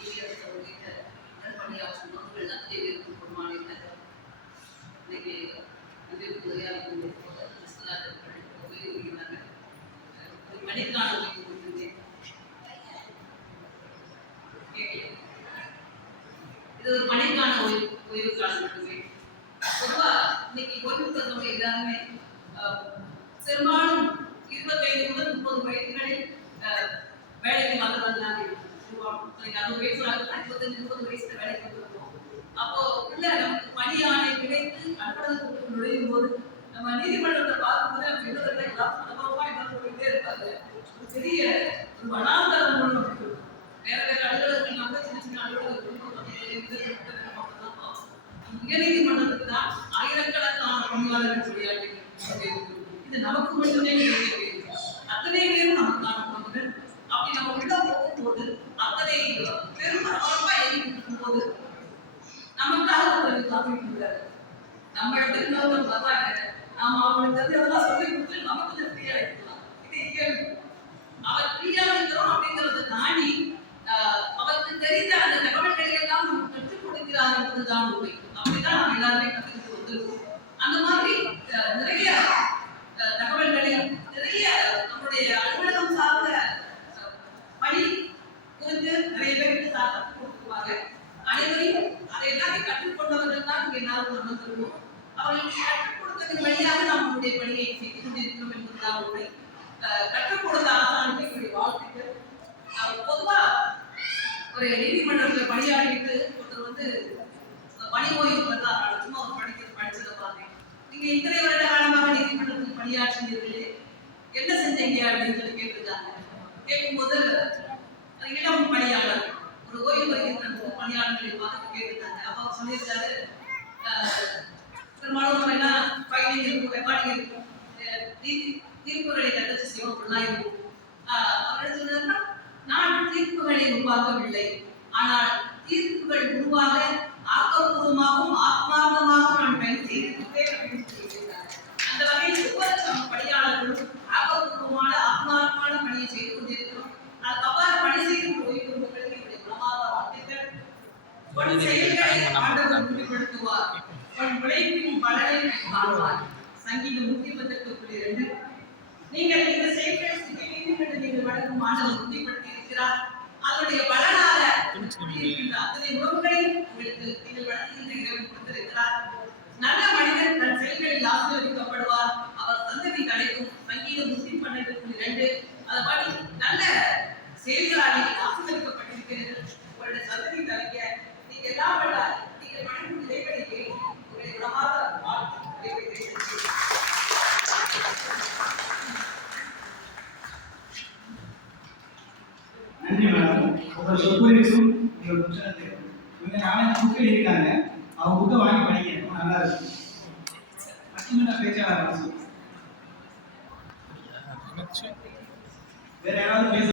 நீதியரசர் உள்ளிட்ட பணியாற்றும் மக்கள் அத்தனை பேருக்கு பொறுமானிய இன்னைக்கு அன்பிற்குரியார் உயிரிழந்தார்கள். ஒரு மணிக்கான ஓய்வு கொடுத்திருந்தேன். இது ஒரு மணிக்கான ஓய்வுக்கான மட்டுமே. பொதுவா இன்னைக்கு ஓய்வு பெற்றவங்க எல்லாருமே பெரும்பாலும் 25 முதல் 30 வயதுகளில் வேலைக்கு வந்தவர்களாக இருக்கும். 60 வயசுல 25-30 வயசுல வேலைக்கு வந்திருக்கோம். அப்போ உள்ள நமக்கு பணியாணை கிடைத்து அலுவலகத்துக்கு நுழையும் போது நம்ம நீதிமன்றத்தை பார்க்கும்போது நம்ம எழுதுறதை அனுபவமா என்ன சொல்லிட்டே இருப்பாங்க. ஒரு பெரிய ஒரு வனாந்தரம் ஒன்று இருக்கும். வேற வேற அலுவலகங்கள் நம்ம சின்ன சின்ன அலுவலகங்கள் உயர்நீதிமன்றத்துக்கு தான் ஆயிரக்கணக்கான பணியாளர்கள் சொல்லியாங்க. இது நமக்கு மட்டுமே அத்தனை பேரும் நமக்கான பங்குகள். அப்படி நம்ம உள்ள போகும்போது அத்தனை பெரும் பரபரப்பா ஏறிட்டு போது நமக்காக ஒரு காப்பீட்டு இருக்காரு. நம்ம இடத்துக்கு இன்னொருத்தர் வர்றாங்க, நாம அவங்களுக்கு தெரிஞ்சதெல்லாம் சொல்லி கொடுத்து நம்ம கொஞ்சம் ஃப்ரீயா இருக்கலாம். இது இயல்பு. அவர் ஃப்ரீயா இருக்கிறோம் அப்படிங்கிறத தாண்டி அவருக்கு தெரிந்த அந்த தகவல்களை எல்லாம் நமக்கு கற்றுக் கொடுக்கிறார் என்பதுதான் உண்மை. அப்படிதான் நம்ம எல்லாருமே கற்றுக்கிட்டு வந்திருக்கோம். அந்த மாதிரி நிறைய தகவல்களை நிறைய நம்முடைய அலுவலகம் சார்ந்த பணி குறித்து நிறைய பேருக்கு கற்றுக் கொடுத்துருவாங்க. அனைவரையும் அதை எல்லாமே கற்றுக்கொண்டவர்கள் தான் இங்கே எல்லாரும் வந்திருக்கோம். அவர்களுக்கு கற்றுக் கொடுத்ததன் வழியாக நம்முடைய பணியை செய்து கொண்டிருக்கிறோம் என்பதுதான் உண்மை. கற்றுக் கொடுத்த ஆசானுக்கு என்னுடைய வாழ்த்துக்கள். பொதுவா ஒரு நீதிமன்றத்தில் பணியாற்றிட்டு ஒருத்தர் பணி ஓய்வு பெற்றார். சும்மா ஒரு படிச்சதை பார்த்தேன். நீங்க இத்தனை வருட காலமாக நீதிமன்றத்தில் பணியாற்றினீர்களே, என்ன செஞ்சீங்க அப்படின்னு சொல்லி கேட்டிருக்காங்க. கேட்கும்போது இளம் பணியாளர் ஒரு ஓய்வு பெறுகின்ற பணியாளர்களை பார்த்து கேட்டிருக்காங்க. அப்போ சொல்லியிருக்காரு, பெரும்பாலும் என்ன ஃபைலிங் இருக்கும், ரெக்கார்டிங் இருக்கும், தீர்ப்புகளை தட்டச்சு செய்வோம், அப்படிலாம் இருக்கும். அவர் சொன்னாருன்னா, நான் தீர்ப்புகளை உருவாக்கவில்லை, ஆனால் தீர்ப்புகள் உருவாக ஆக்கப்பூர்வமாகவும் ஆத்மார்த்தமாகவும் நான் பணி செய்திருக்கிறேன் அப்படின்னு சொல்லியிருக்காங்க. அந்த வகையில் ஒவ்வொரு பணியாளர்களும் ஆக்கப்பூர்வமான ஆத்மார்த்தமான பணியை செய்து கொண்டிருக்கிறோம். அதுக்கப்புறம் பணி செய்து ஓய்வுகளுக்கு என்னுடைய பிரமாத வாழ்த்துக்கள். உன் செயல்களை ஆண்டவர் உறுதிப்படுத்துவார், உன் உழைப்பின் பலனை காண்பார். சங்கீதம் 110:2. நீங்கள் இந்த செயல்களை செய்வீர்கள் நீங்கள் வழங்கும் ஆண்டவர் உறுதிப்படுத்தி இருக்கிறார். அதனுடைய பலனாக அத்தனை உறவுகளையும் உங்களுக்கு நீங்கள் வழங்குகின்ற இறைவன் கொடுத்திருக்கிறார். நல்ல மனிதன் தன் செயல்களில் ஆசீர்வதிக்கப்படுவார், அவர் சந்ததி கிடைக்கும். சங்கீதம் 112:2. அதுபடி நல்ல செயல்களால் ஆசீர்வதிக்கப்பட்டிருக்கிறீர்கள். உங்களுடைய சந்ததி கிடைக்க நீங்க எல்லாம் பண்ணால் நீங்கள் வழங்கும் இறைவனுக்கு உங்களுடைய உலகாத வாழ்த்து. நன்றி மேடம். உங்களோட சொற்பொழிவுக்கும் உங்களோட புத்தகத்தை இவங்க நாளைக்கு புக்கு எழுதிட்டாங்க. அவங்க புக்கை வாங்கி படிக்க நல்லா இருக்கும். பட்டிமன்ற பேச்சாளர் வேற யாராவது பேச